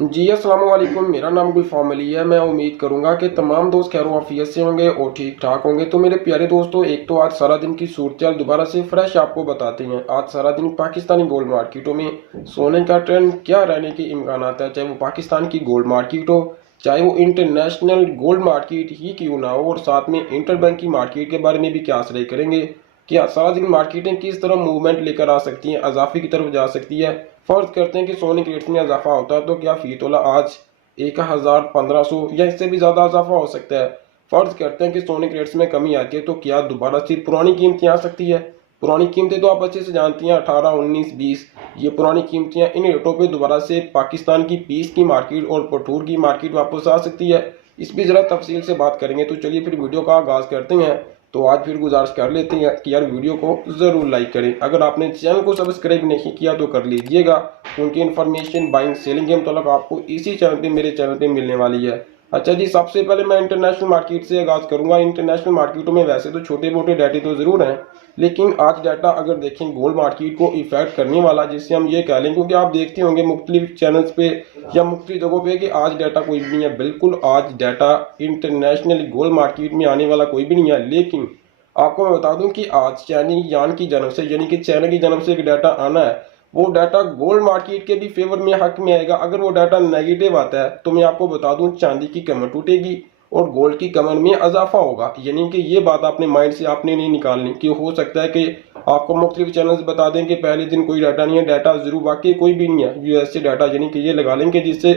जी अस्सलाम वालेकुम। मेरा नाम गुलफाम अली है। मैं उम्मीद करूंगा कि तमाम दोस्त खैर आफियत से होंगे और ठीक ठाक होंगे। तो मेरे प्यारे दोस्तों, एक तो आज सारा दिन की सूरत दोबारा से फ्रेश आपको बताते हैं। आज सारा दिन पाकिस्तानी गोल्ड मार्केटों में सोने का ट्रेंड क्या रहने के इम्कान है, चाहे वो पाकिस्तान की गोल्ड मार्केट हो, चाहे वो इंटरनेशनल गोल्ड मार्केट ही क्यों ना हो, और साथ में इंटरबैंक की मार्केट के बारे में भी क्या सलाह करेंगे। क्या सारा दिन मार्केटें किस तरह मूवमेंट लेकर आ सकती हैं, अजाफे की तरफ जा सकती है। फर्ज करते हैं कि सोने के रेट में इजाफा होता है, तो क्या फी तोला आज 1,1500 या इससे भी ज्यादा इजाफा हो सकता है। फर्ज करते हैं कि सोने के रेट्स में कमी आती है, तो क्या दोबारा से पुरानी कीमतें आ सकती है। पुरानी कीमतें तो आप अच्छे से जानती हैं, 18, 19, 20, ये पुरानी कीमतें इन रेटों पे दोबारा से पाकिस्तान की पीस की मार्केट और पठूर की मार्केट वापस आ सकती है। इस भी जरा तफसील से बात करेंगे। तो चलिए फिर वीडियो का आगाज करते हैं। तो आज फिर गुजारिश कर लेते हैं कि यार वीडियो को ज़रूर लाइक करें। अगर आपने चैनल को सब्सक्राइब नहीं किया तो कर लीजिएगा, क्योंकि इन्फॉर्मेशन बाइंग सेलिंग के मतलब आपको इसी चैनल पे, मेरे चैनल पे मिलने वाली है। अच्छा जी, सबसे पहले मैं इंटरनेशनल मार्केट से आगाज़ करूंगा। इंटरनेशनल मार्केटों में वैसे तो छोटे मोटे डाटे तो ज़रूर हैं, लेकिन आज डाटा अगर देखें गोल्ड मार्केट को इफेक्ट करने वाला, जिससे हम ये कह लें, क्योंकि आप देखते होंगे मुख्तलिफ चैनल्स पे या मुख्तलिफ जगहों पे कि आज डाटा कोई भी नहीं है। बिल्कुल आज डाटा इंटरनेशनल गोल्ड मार्केट में आने वाला कोई भी नहीं है। लेकिन आपको मैं बता दूं कि आज चाइनी यान की जन्म से, यानी कि चाइना की जन्म से एक डाटा आना है। वो डाटा गोल्ड मार्केट के भी फेवर में, हक में आएगा। अगर वो डाटा नेगेटिव आता है तो मैं आपको बता दूं चांदी की कमर टूटेगी और गोल्ड की कमर में इजाफा होगा। यानी कि ये बात अपने माइंड से आपने नहीं निकालनी कि हो सकता है कि आपको मुख्तलिफ चैनल्स बता दें कि पहले दिन कोई डाटा नहीं है। डाटा जरूर वाकई कोई भी नहीं है। यूएसए डाटा यानी कि ये लगा लेंगे, जिससे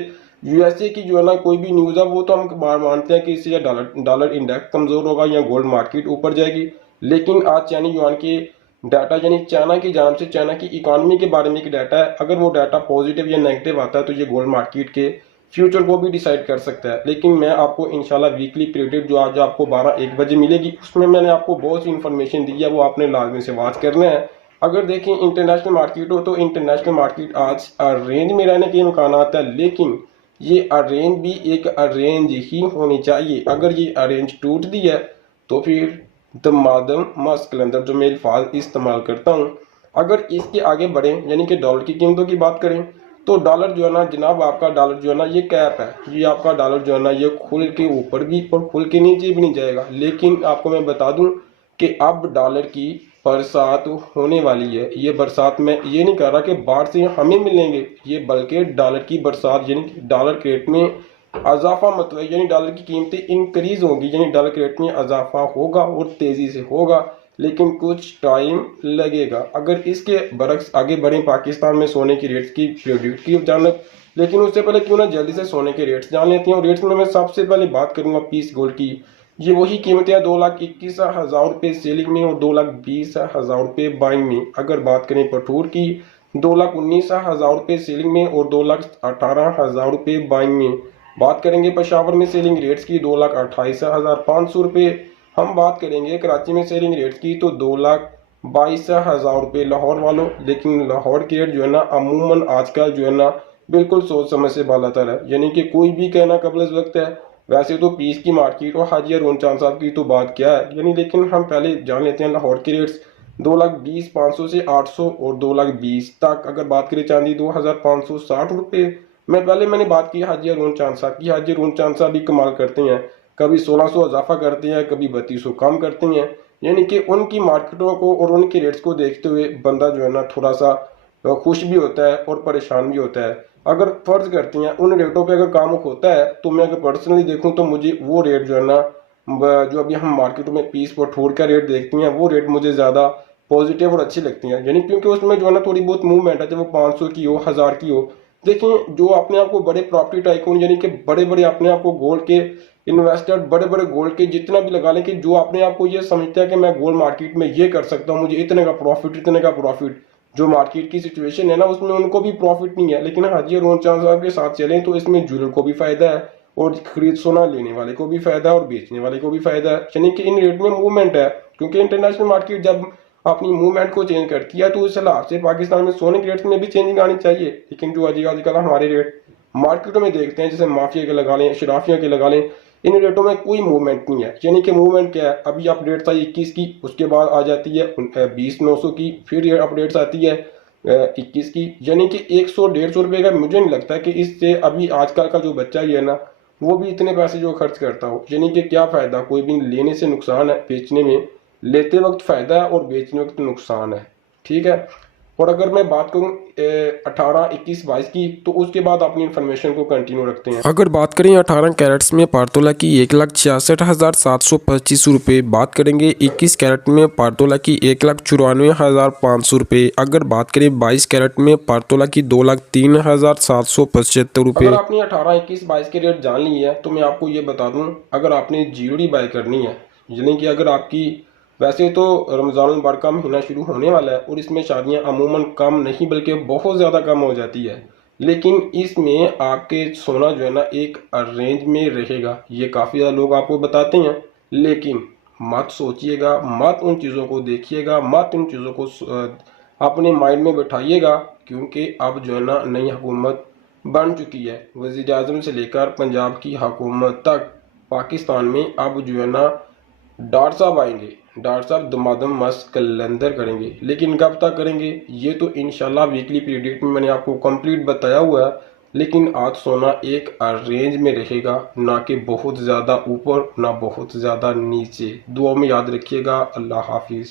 यूएसए की जो है ना कोई भी न्यूज़ है वो तो हम मानते हैं कि इससे या डॉलर डॉलर इंडेक्स कमजोर होगा या गोल्ड मार्केट ऊपर जाएगी। लेकिन आज चाइनी युआन के डाटा, यानी चाइना की जानब से चाइना की इकोनॉमी के बारे में एक डाटा है, अगर वो डाटा पॉजिटिव या नेगेटिव आता है तो ये गोल्ड मार्केट के फ्यूचर को भी डिसाइड कर सकता है। लेकिन मैं आपको इंशाल्लाह वीकली प्रीडिक्ट जो आज आपको 12-1 बजे मिलेगी, उसमें मैंने आपको बहुत सी इंफॉर्मेशन दी है, वो आपने लाजमी से वॉच करना है। अगर देखें इंटरनेशनल मार्केट हो तो इंटरनेशनल मार्केट आज रेंज में रहने के इम्कान है, लेकिन ये अरेंज भी एक अरेंज ही होनी चाहिए। अगर ये अरेंज टूट दी है तो फिर दमादम मस्क अंदर जो मैं अल्फाज इस्तेमाल करता हूँ, अगर इसके आगे बढ़े, यानी कि डॉलर की कीमतों की बात करें, तो डॉलर जो है ना जनाब, आपका डॉलर जो है ना ये कैप है। ये आपका डॉलर जो है ना ये खुल के ऊपर भी और खुल के नीचे भी नहीं जाएगा। लेकिन आपको मैं बता दूं कि अब डॉलर की बरसात होने वाली है। ये बरसात में ये नहीं कह रहा कि बाढ़ से हमें मिलेंगे, ये बल्कि डॉलर की बरसात, यानी कि डॉलर के रेट में अजाफा मतलब है, यानी डॉलर की कीमतें इंक्रीज होंगी, यानी डॉलर के रेट में अजाफा होगा और तेजी से होगा, लेकिन कुछ टाइम लगेगा। अगर इसके बरक्स आगे बढ़े पाकिस्तान में सोने की रेट्स की प्रोड्यूट की जानब, लेकिन उससे पहले क्यों ना जल्दी से सोने के रेट्स जान लेते हैं। और रेट्स में मैं सबसे पहले बात करूंगा पीस गोल्ड की। ये वही कीमतें हैं 2,21,000 रुपये सेलिंग में और 2,20,000 रुपये बाइंग में। अगर बात करें पठूर की, 2,19,000 रुपये सेलिंग में और 2,18,000 रुपये बाइंग में। बात करेंगे पेशावर में सेलिंग रेट्स की, 2,28,500 रुपये। हम बात करेंगे कराची में सेलिंग रेट्स की तो 2,22,000 रुपये लाहौर वालों। लेकिन लाहौर के रेट जो है ना अमूमन आजकल जो है ना बिल्कुल सोच समझ से बालातर है, यानी कि कोई भी कहना कबल वक्त है। वैसे तो पीस की मार्केट और हाजी अरून चांद साहब की तो बात क्या है, यानी लेकिन हम पहले जान लेते हैं लाहौर के रेट्स। 2,20,500 से 800 और 2,20,000 तक। अगर बात करें चांदी 2,560 रुपये में। पहले मैंने बात की हाजी अरून चांद साहब की। हाजी अरून चांद साहब भी कमाल करते हैं, कभी 1,600 इजाफा करते हैं, कभी 3,200 कम करते हैं। यानी कि उनकी मार्केटों को और उनके रेट्स को देखते हुए बंदा जो है ना थोड़ा सा खुश भी होता है और परेशान भी होता है। अगर फर्ज करते हैं उन रेटों पे अगर काम होता है, तो मैं अगर पर्सनली देखूं तो मुझे वो रेट जो है ना जो अभी हम मार्केटों में पीस पर ठोर का रेट देखते हैं, वो रेट मुझे ज़्यादा पॉजिटिव और अच्छी लगती हैं। यानी क्योंकि उसमें जो है ना थोड़ी बहुत मूवमेंट है, चाहे वो 500 की हो, 1,000 की हो। देखिए जो अपने आप को बड़े प्रॉपर्टी टाइकून, यानी कि बड़े बड़े अपने आप को गोल्ड के इन्वेस्टर, बड़े बड़े गोल्ड के जितना भी लगा लें, कि जो अपने आप को ये समझता है कि मैं गोल्ड मार्केट में ये कर सकता हूँ, मुझे इतने का प्रॉफिट, इतने का प्रॉफिट। जो मार्केट की सिचुएशन है ना उसमें उनको भी प्रॉफिट नहीं है, लेकिन हाजी और चांद साहब के साथ चलें तो इसमें ज्वेलर को भी फायदा है और खरीद सोना लेने वाले को भी फायदा है और बेचने वाले को भी फायदा है। यानी कि इन रेट में मूवमेंट है, क्योंकि इंटरनेशनल मार्केट जब अपनी मूवमेंट को चेंज करती है तो उस हिसाब से पाकिस्तान में सोने के रेट्स में भी चेंजिंग आनी चाहिए। लेकिन जो आजकल हमारे रेट मार्केटों में देखते हैं, जैसे माफिया के लगा लें, शराफिया के लगा लें, इन रेटों में कोई मूवमेंट नहीं है। यानी कि मूवमेंट क्या है, अभी अपडेट्स आई 21 की, उसके बाद आ जाती है 20,900 की, फिर ये अपडेट्स आती है 21 की, यानी कि 100-150 रुपये का मुझे नहीं लगता कि इससे अभी आजकल का जो बच्चा ही है ना वो भी इतने पैसे जो खर्च करता हो। यानी कि क्या फ़ायदा, कोई भी लेने से नुकसान है, बेचने में लेते वक्त फ़ायदा है और बेचने वक्त नुकसान है। ठीक है। और अगर मैं बात करूं 18, 21, 22 की, तो उसके बाद अपनी इन्फॉर्मेशन को कंटिन्यू रखते हैं। अगर बात करें 18 कैरेट्स में पारतोला की 1,66,725 रुपये, बात करेंगे 21 कैरेट में पारतोला की 1,94,500 रुपये, अगर बात करें 22 कैरेट में पारतोला की 2,03,775 रुपये। अगर आपने 18, 21, 22 के रेट जान लिए हैं तो मैं आपको ये बता दूं, अगर आपने जीओडी बाय करनी है, यानी कि अगर आपकी, वैसे तो रमज़ान मुबारक का महीना शुरू होने वाला है और इसमें शादियां अमूमन कम नहीं बल्कि बहुत ज़्यादा कम हो जाती है, लेकिन इसमें आपके सोना जो है ना एक रेंज में रहेगा। ये काफ़ी ज़्यादा लोग आपको बताते हैं, लेकिन मत सोचिएगा, मत उन चीज़ों को देखिएगा, मत उन चीज़ों को अपने माइंड में बैठाइएगा, क्योंकि अब जो है ना नई हुकूमत बन चुकी है। वज़ीर आज़म से लेकर पंजाब की हुकूमत तक पाकिस्तान में अब जो है ना डॉक्टर साहब आएंगे, डॉक्टर साहब दमादम मस्त कैलेंडर करेंगे, लेकिन कब तक करेंगे ये तो इंशाल्लाह वीकली पीरियड में मैंने आपको कंप्लीट बताया हुआ है। लेकिन आज सोना एक रेंज में रहेगा, ना कि बहुत ज़्यादा ऊपर ना बहुत ज़्यादा नीचे। दुआ में याद रखिएगा। अल्लाह हाफिज़।